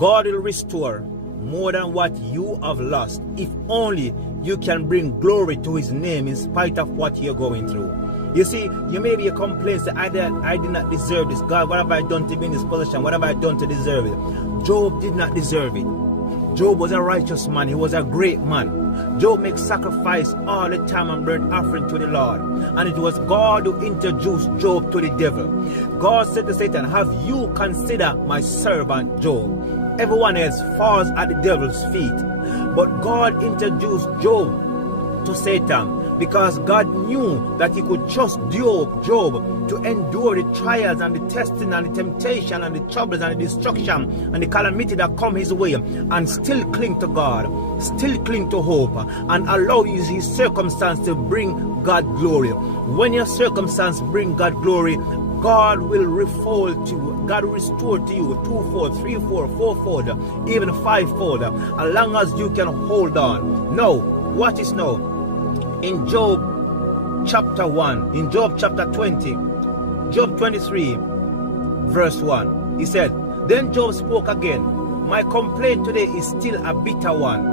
God will restore more than what you have lost, if only you can bring glory to his name in spite of what you're going through. You see, you may be a complaint that I did not deserve this. God, what have I done to be in this position? What have I done to deserve it? Job did not deserve it. Job was a righteous man. He was a great man. Job makes sacrifice all the time and burnt offering to the Lord. And it was God who introduced Job to the devil. God said to Satan, have you considered my servant Job? Everyone else falls at the devil's feet. But God introduced Job to Satan because God knew that he could trust Job to endure the trials and the testing and the temptation and the troubles and the destruction and the calamity that come his way, and still cling to God, still cling to hope, and allow his circumstance to bring God glory. When your circumstance bring God glory, God will refold to you. God will restore to you twofold, threefold, fourfold, even fivefold, as long as you can hold on. Now, watch this now. In Job chapter 1, in Job chapter 20, Job 23, verse 1, he said, then Job spoke again, my complaint today is still a bitter one,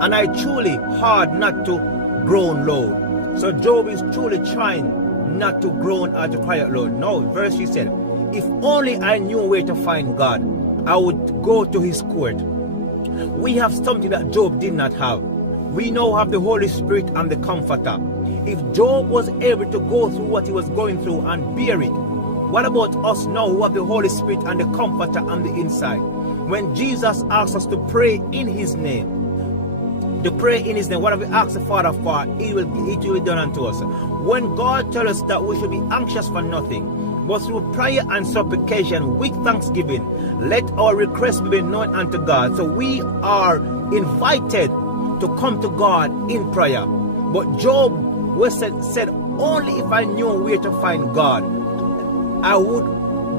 and I truly hard not to groan loud. So Job is truly trying not to groan or to cry out loud. No, verse he said, if only I knew where to find God, I would go to his court. We have something that Job did not have. We now have the Holy Spirit and the Comforter. If Job was able to go through what he was going through and bear it, what about us now who have the Holy Spirit and the Comforter on the inside? When Jesus asks us to pray in his name, whatever we ask the Father for, it will be done unto us. When God tells us that we should be anxious for nothing, but through prayer and supplication with thanksgiving, let our requests be known unto God. So we are invited to come to God in prayer. But Job said, only if I knew where to find God, I would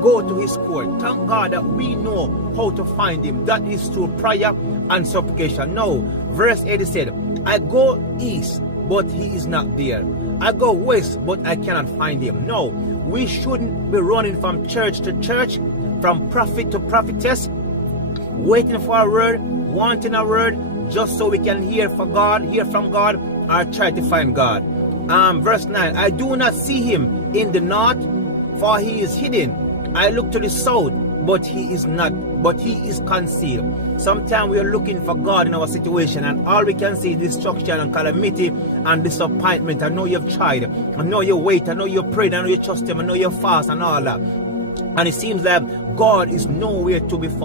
go to his court. Thank God that we know how to find him. That is through prayer and supplication. Now, verse 80 said, I go east, but he is not there. I go west, but I cannot find him. No, we shouldn't be running from church to church, from prophet to prophetess, waiting for a word, wanting a word, just so we can hear from God, or try to find God. Verse 9, I do not see him in the north, for he is hidden. I look to the south, but he is concealed. Sometimes we are looking for God in our situation, and all we can see is destruction and calamity and disappointment. I know you've tried, I know you wait, I know you prayed, I know you trust him, I know you fast and all that. And it seems that God is nowhere to be found.